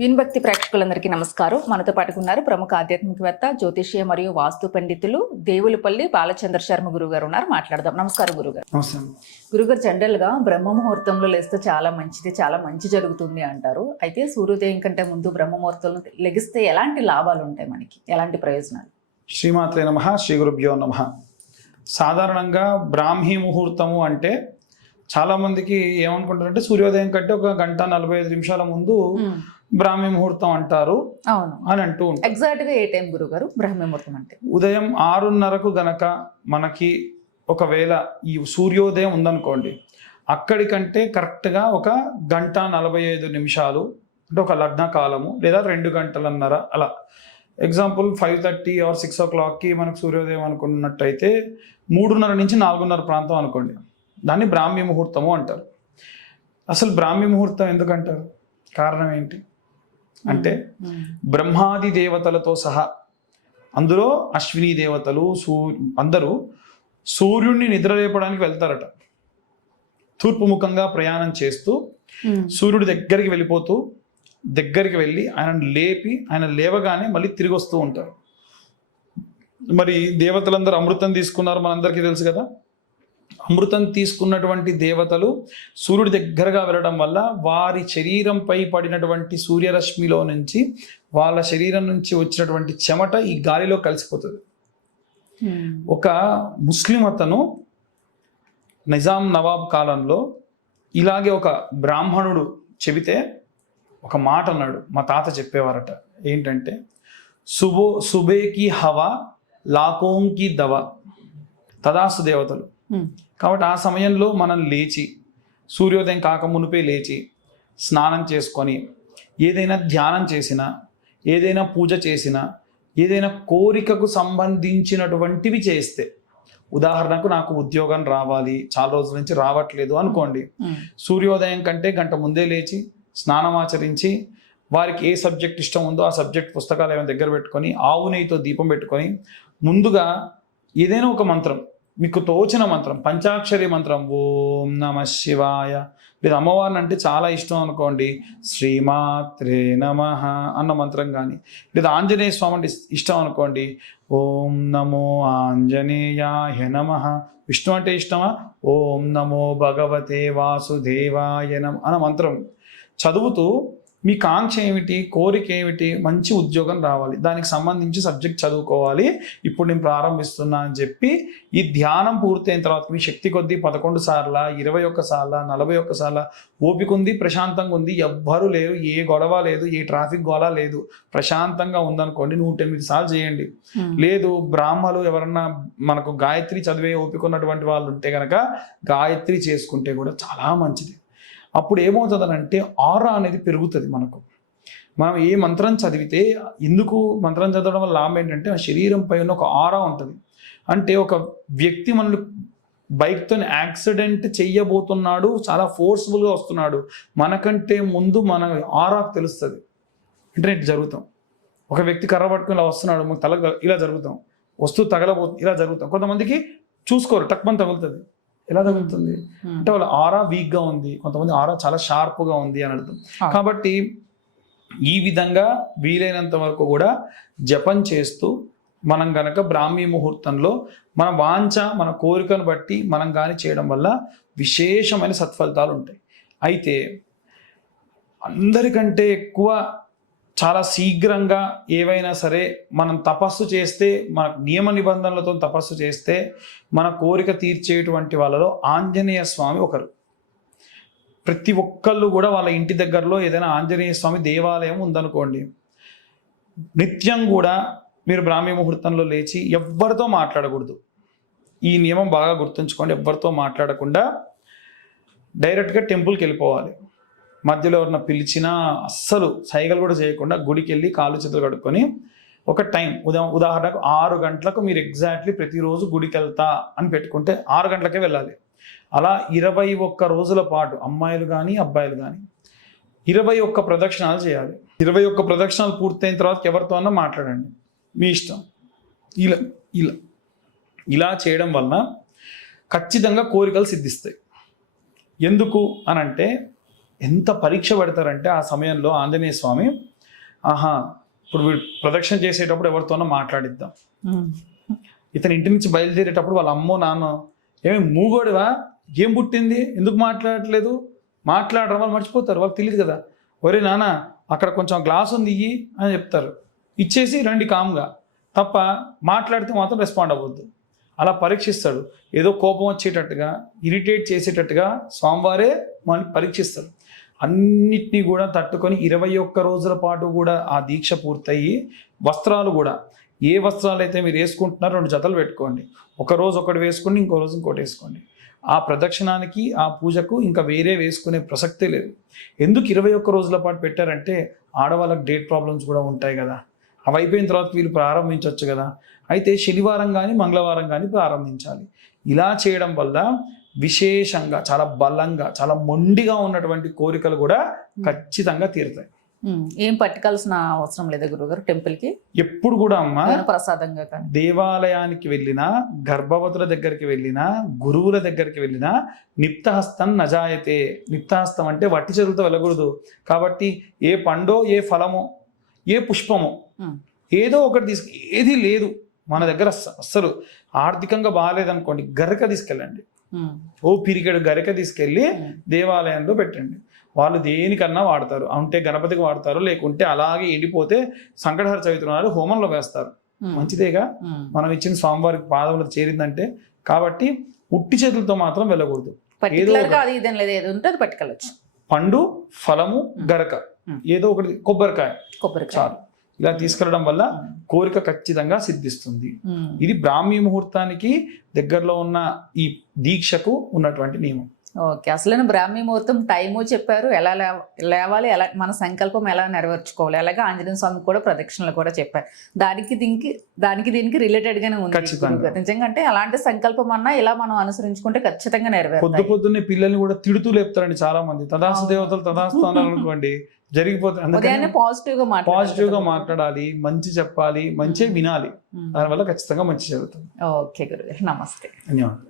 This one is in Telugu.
విన్భక్తి ప్రేక్షకులందరికీ నమస్కారం. మనతో పాటు ఉన్నారు ప్రముఖ ఆధ్యాత్మికవేత్త జ్యోతిష్య మరియు వాస్తు పండితులు దేవులపల్లి బాలచంద్ర శర్మ గురువు గారు ఉన్నారు. మాట్లాడదాం. నమస్కారం గురుగారు. గురుగారు జనరల్గా బ్రహ్మ ముహూర్తంలో లేస్తే చాలా మంచిది చాలా మంచి జరుగుతుంది అంటారు. అయితే సూర్యోదయం కంటే ముందు బ్రహ్మ ముహూర్తంలో లెగిస్తే ఎలాంటి లాభాలు ఉంటాయి మనకి? ఎలాంటి ప్రయోజనాలు? శ్రీమాత్రే నమ శ్రీ గురుభ్యో నమ. సాధారణంగా బ్రాహ్మీ ముహూర్తము అంటే చాలా మందికి ఏమనుకుంటారంటే సూర్యోదయం కంటే ఒక గంట నలభై ఐదు నిమిషాల ముందు బ్రాహ్మీ ముహూర్తం అంటారు అవును. అని అంటూ ఉంటారు. ఎగ్జాక్ట్గా ఏ టైం గురుగారు బ్రహ్మ ముహూర్తం అంటే? ఉదయం ఆరున్నరకు గనక మనకి ఒకవేళ ఈ సూర్యోదయం ఉందనుకోండి అక్కడికంటే కరెక్ట్గా ఒక గంట నలభై ఐదు నిమిషాలు అంటే ఒక లగ్న కాలము లేదా రెండు గంటలన్నర అలా. Example five thirty or six ఓ క్లాక్కి మనకు సూర్యోదయం అనుకున్నట్టయితే మూడున్నర నుంచి నాలుగున్నర ప్రాంతం అనుకోండి. దాన్ని బ్రాహ్మీ ముహూర్తము అంటారు. అసలు బ్రాహ్మీ ముహూర్తం ఎందుకు అంటారు? కారణం ఏంటి? అంటే బ్రహ్మాది దేవతలతో సహా అందులో అశ్విని దేవతలు సూ అందరూ సూర్యుడిని నిద్రలేపడానికి వెళ్తారట. తూర్పు ముఖంగా ప్రయాణం చేస్తూ సూర్యుడి దగ్గరికి వెళ్ళిపోతూ దగ్గరికి వెళ్ళి ఆయన లేపి ఆయన లేవగానే మళ్ళీ తిరిగి వస్తూ ఉంటారు. మరి దేవతలందరూ అమృతం తీసుకున్నారు మనందరికీ తెలుసు కదా? అమృతం తీసుకున్నటువంటి దేవతలు సూర్యుడి దగ్గరగా వెళ్ళడం వల్ల వారి శరీరంపై పడినటువంటి సూర్యరశ్మిలో నుంచి వాళ్ళ శరీరం నుంచి వచ్చినటువంటి చెమట ఈ గాలిలో కలిసిపోతుంది. ఒక ముస్లిం అతను నిజాం నవాబ్ కాలంలో ఇలాగే ఒక బ్రాహ్మణుడు చెబితే ఒక మాట అన్నాడు. మా తాత చెప్పేవారట. ఏంటంటే సుబో సుబేకి హవా లాకోంకి దవ. తదాసు దేవతలు. కాబట్టి ఆ సమయంలో మనం లేచి సూర్యోదయం కాక మునిపే లేచి స్నానం చేసుకొని ఏదైనా ధ్యానం చేసినా ఏదైనా పూజ చేసినా ఏదైనా కోరికకు సంబంధించినటువంటివి చేస్తే ఉదాహరణకు నాకు ఉద్యోగం రావాలి చాలా రోజుల నుంచి రావట్లేదు అనుకోండి. సూర్యోదయం కంటే గంట ముందే లేచి స్నానం ఆచరించి వారికి ఏ సబ్జెక్ట్ ఇష్టం ఉందో ఆ సబ్జెక్ట్ పుస్తకాలు ఏమైనా దగ్గర పెట్టుకొని ఆవు నెయ్యితో దీపం పెట్టుకొని ముందుగా ఏదైనా ఒక మంత్రం మీకు తోచిన మంత్రం పంచాక్షరి మంత్రం ఓం నమ శివాయ. లేదా అమ్మవారిని అంటే చాలా ఇష్టం అనుకోండి. శ్రీమాత్రే నమ అన్న మంత్రం కానీ లేదా ఆంజనేయ స్వామి అంటే ఇష్టం అనుకోండి. ఓం నమో ఆంజనేయాయ నమ. విష్ణు అంటే ఇష్టమా? ఓం నమో భగవతే వాసుదేవాయ నమ అన్న మంత్రం చదువుతూ మీ కాంక్ష ఏమిటి కోరిక ఏమిటి మంచి ఉద్యోగం రావాలి. దానికి సంబంధించి సబ్జెక్ట్ చదువుకోవాలి. ఇప్పుడు నేను ప్రారంభిస్తున్నా అని చెప్పి ఈ ధ్యానం పూర్తయిన తర్వాత మీ శక్తి కొద్దీ పదకొండు సార్ల ఇరవై ఒక్క సార్ల నలభై ఒక్క సార్ల ఓపిక ఉంది ప్రశాంతంగా ఉంది. ఎవ్వరు లేరు ఏ గొడవ లేదు ఏ ట్రాఫిక్ గోళ లేదు. ప్రశాంతంగా ఉందనుకోండి నూట ఎనిమిది సార్లు చేయండి. లేదు బ్రాహ్మలు ఎవరన్నా మనకు గాయత్రి చదివే ఓపిక ఉన్నటువంటి వాళ్ళు ఉంటే కనుక గాయత్రి చేసుకుంటే కూడా చాలా మంచిది. అప్పుడు ఏమవుతుందనంటే ఆరా అనేది పెరుగుతుంది మనకు. మనం ఏ మంత్రం చదివితే ఎందుకు మంత్రం చదవడం వల్ల లాభం ఏంటంటే ఆ శరీరం పైన ఒక ఆరా ఉంటుంది. అంటే ఒక వ్యక్తి మనల్ని బైక్తో యాక్సిడెంట్ చెయ్యబోతున్నాడు చాలా ఫోర్స్ఫుల్గా వస్తున్నాడు. మనకంటే ముందు మన ఆరాకు తెలుస్తుంది. ఇంటర్నెట్ జరుగుతాం. ఒక వ్యక్తి కర్ర పట్టుకుని ఇలా వస్తున్నాడు మనకు తల ఇలా జరుగుతాం. వస్తువు తగలబో ఇలా జరుగుతాం. కొంతమందికి చూసుకోరు టక్మని తగులుతుంది. ఎలా తగులుతుంది? అంటే వాళ్ళ ఆరా వీక్గా ఉంది. కొంతమంది ఆరా చాలా షార్ప్గా ఉంది అని అర్థం. కాబట్టి ఈ విధంగా వీలైనంత వరకు కూడా జపం చేస్తూ మనం గనక బ్రాహ్మీ ముహూర్తంలో మన వాంఛ మన కోరికను బట్టి మనం కానీ చేయడం వల్ల విశేషమైన సత్ఫలితాలు ఉంటాయి. అయితే అందరికంటే ఎక్కువ చాలా శీఘ్రంగా ఏవైనా సరే మనం తపస్సు చేస్తే మన నియమ నిబంధనలతో తపస్సు చేస్తే మన కోరిక తీర్చేటువంటి వాళ్ళలో ఆంజనేయ స్వామి ఒకరు. ప్రతి ఒక్కళ్ళు కూడా వాళ్ళ ఇంటి దగ్గరలో ఏదైనా ఆంజనేయ స్వామి దేవాలయం ఉందనుకోండి నిత్యం కూడా మీరు బ్రాహ్మీ ముహూర్తంలో లేచి ఎవ్వరితో మాట్లాడకూడదు. ఈ నియమం బాగా గుర్తుంచుకోండి ఎవ్వరితో మాట్లాడకుండా డైరెక్ట్గా టెంపుల్కి వెళ్ళిపోవాలి. మధ్యలో ఉన్న పిలిచినా అస్సలు సైగలు కూడా చేయకుండా గుడికి వెళ్ళి కాళ్ళు చేతులు కడుక్కొని ఒక టైం ఉదా ఉదాహరణకు ఆరు గంటలకు మీరు ఎగ్జాక్ట్లీ ప్రతిరోజు గుడికి వెళ్తా అని పెట్టుకుంటే ఆరు గంటలకే వెళ్ళాలి. అలా ఇరవై ఒక్క రోజుల పాటు అమ్మాయిలు కానీ అబ్బాయిలు కానీ ఇరవై ఒక్క ప్రదక్షిణాలు చేయాలి. ఇరవై ఒక్క ప్రదక్షిణాలు పూర్తయిన తర్వాత ఎవరితో అన్నా మాట్లాడండి. మీ ఇష్టం. ఇలా ఇలా ఇలా చేయడం వలన ఖచ్చితంగా కోరికలు సిద్ధిస్తాయి. ఎందుకు అని అంటే ఎంత పరీక్ష పెడతారంటే ఆ సమయంలో ఆంజనేయ స్వామి ఆహా ఇప్పుడు వీడు ప్రదక్షిణ చేసేటప్పుడు ఎవరితోనో మాట్లాడిద్దాం. ఇతని ఇంటి నుంచి బయలుదేరేటప్పుడు వాళ్ళ అమ్మో నాన్న ఏమి మూగోడివా? ఏం పుట్టింది? ఎందుకు మాట్లాడట్లేదు? మాట్లాడడం వాళ్ళు మర్చిపోతారు వాళ్ళకి తెలియదు కదా. ఒరే నాన్న అక్కడ కొంచెం గ్లాస్ ఉంది ఇయ్యి అని చెప్తారు. ఇచ్చేసి రండి కామ్గా. తప్ప మాట్లాడితే మాత్రం రెస్పాండ్ అవ్వద్దు. అలా పరీక్షిస్తాడు. ఏదో కోపం వచ్చేటట్టుగా ఇరిటేట్ చేసేటట్టుగా స్వామివారే మనల్ని పరీక్షిస్తాడు అన్నిటినీ కూడా తట్టుకొని ఇరవై ఒక్క రోజుల పాటు కూడా ఆ దీక్ష పూర్తయి వస్త్రాలు కూడా. ఏ వస్త్రాలు అయితే మీరు వేసుకుంటున్నారో రెండు జతలు పెట్టుకోండి. ఒక రోజు ఒకటి వేసుకోండి ఇంకో రోజు ఇంకోటి వేసుకోండి. ఆ ప్రదక్షిణానికి ఆ పూజకు ఇంకా వేరే వేసుకునే ప్రసక్తే లేదు. ఎందుకు ఇరవై ఒక్క రోజుల పాటు పెట్టారంటే ఆడవాళ్ళకి డేట్ ప్రాబ్లమ్స్ కూడా ఉంటాయి కదా. అవి అయిపోయిన తర్వాత వీళ్ళు ప్రారంభించవచ్చు కదా. అయితే శనివారం కానీ మంగళవారం కానీ ప్రారంభించాలి. ఇలా చేయడం వల్ల విశేషంగా చాలా బలంగా చాలా మొండిగా ఉన్నటువంటి కోరికలు కూడా ఖచ్చితంగా తీరుతాయి. ఏం పట్టుకోవాల్సిన అవసరం లేదా గురుగారు టెంపుల్కి ఎప్పుడు కూడా అమ్మా ప్రసాదంగా కానీ? దేవాలయానికి వెళ్ళినా గర్భవతుల దగ్గరికి వెళ్ళినా గురువుల దగ్గరికి వెళ్ళినా నిప్తహస్తం నజాయతే. నిప్తహస్తం అంటే వట్టి చేతులతో వెళ్ళకూడదు. కాబట్టి ఏ పండో ఏ ఫలమో ఏ పుష్పమో. ఏదో ఒకటి తీసుకు ఏది లేదు. మన దగ్గర అస్స- అస్సలు ఆర్థికంగా బాగాలేదనుకోండి గరిక తీసుకెళ్ళండి. ఓ పిరికెడు గరిక తీసుకెళ్ళి. దేవాలయంలో పెట్టండి. వాళ్ళు దేనికన్నా వాడతారు. అంటే గణపతికి వాడతారు. లేకుంటే అలాగే ఎండిపోతే సంకటహర చవితి నాడు హోమంలో వేస్తారు. మంచిదేగా. మనం ఇచ్చిన స్వామివారికి పాదములకు చేరిందంటే కాబట్టి ఉట్టి చేతులతో మాత్రం వెళ్ళకూడదు. పట్టుకెళ్ళచ్చు. పండు ఫలము గరక. ఏదో ఒకటి కొబ్బరికాయ. కొబ్బరికాయ. చాలు. ఇలా తీసుకెళ్ళడం వల్ల కోరిక ఖచ్చితంగా సిద్ధిస్తుంది. ఇది బ్రాహ్మీ ముహూర్తానికి దగ్గరలో ఉన్న ఈ దీక్షకు ఉన్నటువంటి నియమం ఓకే. అసలు బ్రాహ్మీ ముహూర్తం టైము చెప్పారు. ఎలా లేవ- లేవాలి ఎలా మన సంకల్పం ఎలా నెరవేర్చుకోవాలి అలాగే ఆంజనేయ స్వామి కూడా ప్రదక్షిణలు కూడా చెప్పారు. దానికి దీనికి దానికి దీనికి రిలేటెడ్ గానే ఉంది. నిజంగా అంటే అలాంటి సంకల్పం అన్నా ఇలా మనం అనుసరించుకుంటే ఖచ్చితంగా పొద్దు నెరవేరుతాయి పొద్దున్నే పిల్లల్ని కూడా తిడుతూ లేపుతారండి చాలా మంది తదాస్తు. దేవతలు తదాస్తు అనుకోండి జరిగిపోతుంది పాజిటివ్గా మాట్లాడాలి మంచి చెప్పాలి మంచి వినాలి. దానివల్ల ఖచ్చితంగా మంచి జరుగుతుంది. ఓకే గురుగారు. నమస్తే. ధన్యవాదాలు.